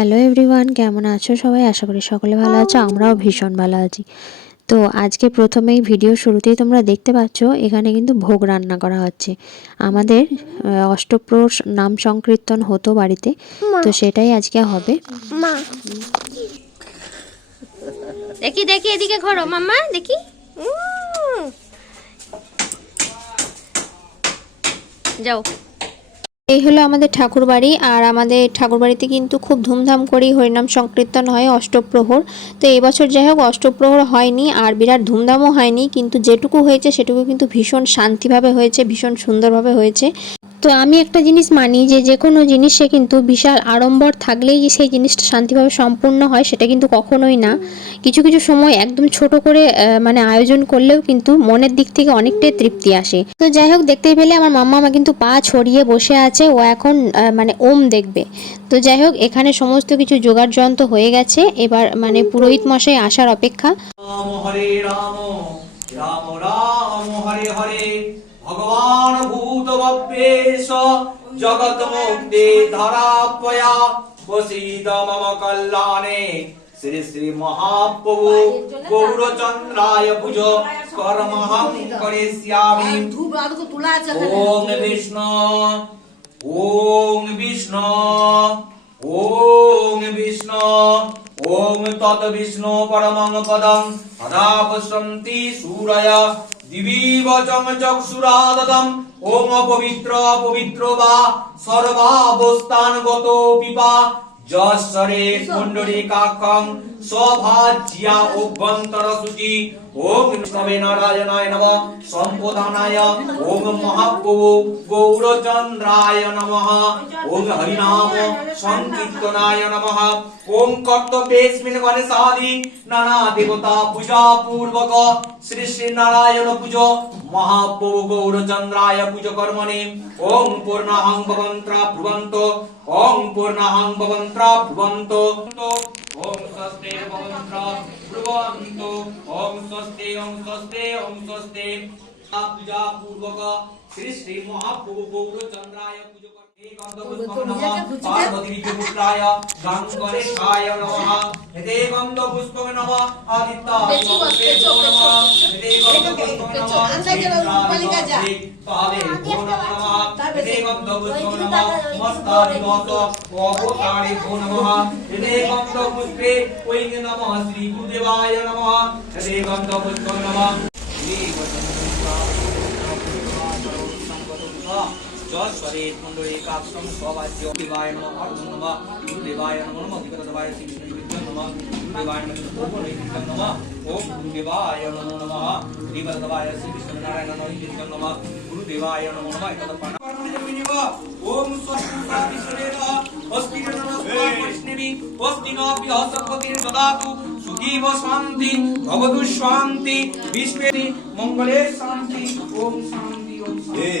Hello everyone, কেমন আছো সবাই? আশা করি সকলে ভালো আছো। আমরাও ভীষণ ভালো আছি। তো আজকে প্রথমেই ভিডিও শুরুতেই তোমরা দেখতে পাচ্ছ এখানে কিন্তু ভোগ রান্না করা হচ্ছে। আমাদের অষ্টপ্রহর নাম সংকীর্তন হতো বাড়িতে, তো সেটাই আজকে হবে। দেখি দেখি এদিকে ঘোরো মাম্মা, দেখি যাও। এই হলো আমাদের ঠাকুর বাড়ি, আর আমাদের ঠাকুর বাড়িতে কিন্তু খুব ধুমধাম করেই হরিনাম সংকীর্তন হয় অষ্টপ্রহর। তো এবছর যাই হোক অষ্টপ্রহর হয়নি আর বিরাট ধুমধামও হয়নি, কিন্তু যেটুকু হয়েছে সেটুকু কিন্তু ভীষণ শান্তিভাবে হয়েছে, ভীষণ সুন্দরভাবে হয়েছে। তো আমি একটা জিনিস মানি যে কোনো জিনিসে কিন্তু বিশাল আড়ম্বর থাকলেই যে সেই জিনিসটা শান্তিভাবে সম্পূর্ণ হয় সেটা কিন্তু কখনোই না। কিছু কিছু সময় একদম ছোট করে মানে আয়োজন করলেও কিন্তু মনের দিক থেকে অনেকটাই তৃপ্তি আসে। তো যাই হোক, দেখতেই পেলে আমার মাম্মা কিন্তু পা ছড়িয়ে বসে আছে, ও এখন মানে ওম দেখবে। তো যাই হোক, এখানে সমস্ত কিছু জোগাড় যন্ত্র হয়ে গেছে, এবার মানে পুরোহিত মশাই আসার অপেক্ষা। রাম হরে রাম রাম রাম হরে হরে ভগবান ভূত ভব্যেশ জগৎ মুক্তি ধরাপয়া বসিদ মম কল্যাণে শ্রী শ্রী মহাপ্রভু গৌরচন্দ্রায় পুজো কর্মহং করিষ্যামি। ওম বিষ্ণু ওম বিষ্ণু ওম বিষ্ণু ওম তৎ বিষ্ণু পরমং পদং সদা পশ্যন্তি সূরয় দিবিব চক্ষুরাদতম। ওম অপবিত্র পবিত্র বা সর্বাবস্থানগত পিপা যশ্বরে পুণ্ডরীকাক্ষং স্বভাজ্যা অভ্যন্তর শুচি। ওম বিষ্ণবে নারায়ণায় নমঃ সম্পদানায় ওম মহাপ্রভু গৌরচন্দ্রায় নমঃ ওম হরিনাম সংকীর্তনায় নমঃ ওম কর্তব্যেস্মিন গণেশাদি নানা দেবতা পূজা পূর্বক শ্রী শ্রী নারায়ণ পুজো মহাপ্রভু গৌরচন্দ্রায় পুজো কর্মণি। ওম পূর্ণাহং ভবন্ত্রা ভ্রুবন্ত ওম পূর্ণাহং ভবন্ত্রা ভ্রুবন্ত ওম স্বস্তি ভবন্ত্রা ভ্রুবন্ত ওম স্বস্তি ওম স্বস্তি ওম স্বস্তি। পূজা পূর্বক শ্রী শ্রী মহাপ্রভু গৌরচন্দ্রায় পুজো পার্বতী পুত্রায় গঙ্গরেশায় নমঃ। এতে গন্ধ পুষ্পং নমঃ আদিত্যায় নমঃ। এতে গন্ধ পুষ্পং নমঃ ইন্দ্রায় তাবে নমঃ। এতে গন্ধ পুষ্পং নমঃ মস্তাদি দশ অবতারে নমঃ। এতে গন্ধ পুষ্পে ওই নমঃ শ্রী গুরুদেবায় নমঃ। এতে গন্ধ পুষ্পং নমঃ যশ্বরে পুণ্ডরীকাক্ষং স্বভাজ্য দেবায় নমঃ নমঃ গুরুদেবায় নমঃ নমঃ বিগতদেবায় শ্রী বিষ্ণু নমঃ গুরুদেবায় নমঃ গুরুদেবায় নমঃ ওম গুরুদেবায় নমঃ নমঃ বিগতদেবায় শ্রী বিষ্ণু নারায়ণ নমঃ নমঃ গুরুদেবায় নমঃ নমঃ তৎপন্ন ওম স্বস্তি বিষ্ণুদেবা অস্তির নমস্কার বৈষ্ণবী অস্তিনাপি হস্তপতির দদাতু সুখীব শান্তি ভবতু শান্তি বিশ্বে মঙ্গলে শান্তি। ওম শান্তি ওম শান্তি।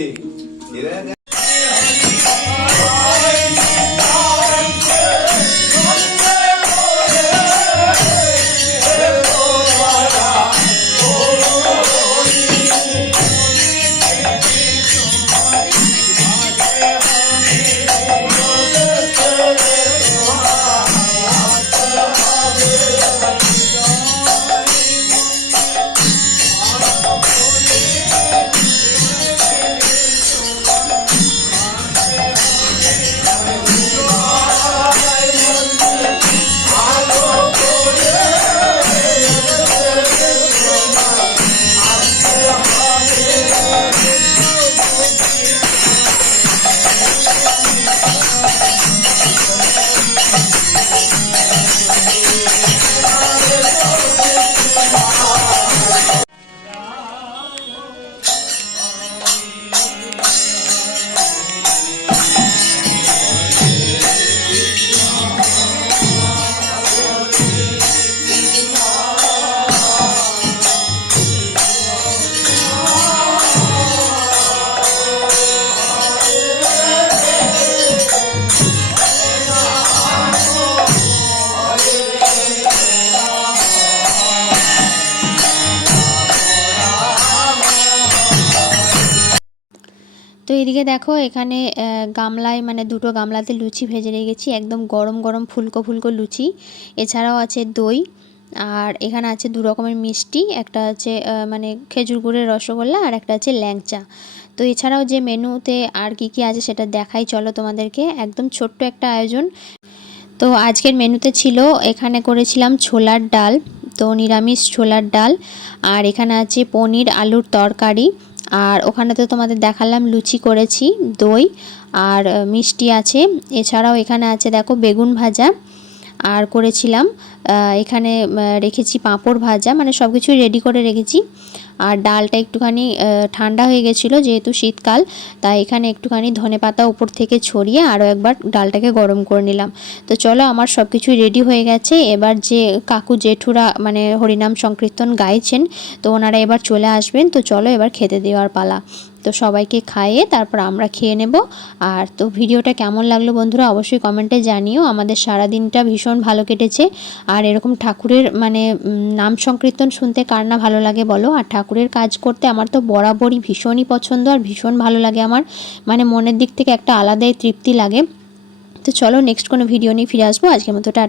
এদিকে দেখো এখানে গামলায় মানে দুটো গামলাতে লুচি ভেজে রেখেছি, একদম গরম গরম ফুলকো ফুলকো লুচি। এছাড়াও আছে দই, আর এখানে আছে দু রকমের মিষ্টি, একটা আছে মানে খেজুর গুড়ের রসগোল্লা, আর একটা আছে ল্যাংচা। তো এছাড়াও যে মেনুতে আর কি কি আছে সেটা দেখাই চলো তোমাদেরকে। একদম ছোট্ট একটা আয়োজন। তো আজকের মেনুতে ছিল, এখানে করেছিলাম ছোলার ডাল, তো নিরামিষ ছোলার ডাল, আর এখানে আছে পনির আলুর তরকারি, আর ওখানে তো তোমাদের দেখালাম লুচি করেছি, দই আর মিষ্টি আছে। এছাড়াও এখানে আছে দেখো বেগুন ভাজা, আর করেছিলাম এখানে রেখেছি পাঁপড় ভাজা, মানে সব কিছুই রেডি করে রেখেছি। আর ডালটা একটুখানি ঠান্ডা হয়ে গেছিলো যেহেতু শীতকাল, তাই এখানে একটুখানি ধনেপাতা উপর থেকে ছড়িয়ে আরও একবার ডালটাকে গরম করে নিলাম। তো চলো আমার সব কিছুই রেডি হয়ে গেছে। এবার যে কাকু জেঠুরা মানে হরিনাম সংকীর্তন গাইছেন, তো ওনারা এবার চলে আসবেন। তো চলো এবার খেতে দেওয়ার পালা। তো সবাইকে খাইয়ে তারপর আমরা খেয়ে নেব। আর তো ভিডিওটা কেমন লাগলো বন্ধুরা অবশ্যই কমেন্টে জানিও। আমাদের সারা দিনটা ভীষণ ভালো কেটেছে। আর এরকম ঠাকুরের মানে নাম সংকীর্তন শুনতে কার না ভালো লাগে বলো। আর ঠাকুরের কাজ করতে আমার তো বরাবরই ভীষণই পছন্দ আর ভীষণ ভালো লাগে আমার, মানে মনের দিক থেকে একটা আলাদাই তৃপ্তি লাগে। তো চলো নেক্সট কোনো ভিডিও নিয়ে ফিরে আসবো। আজকের মতো টাটা।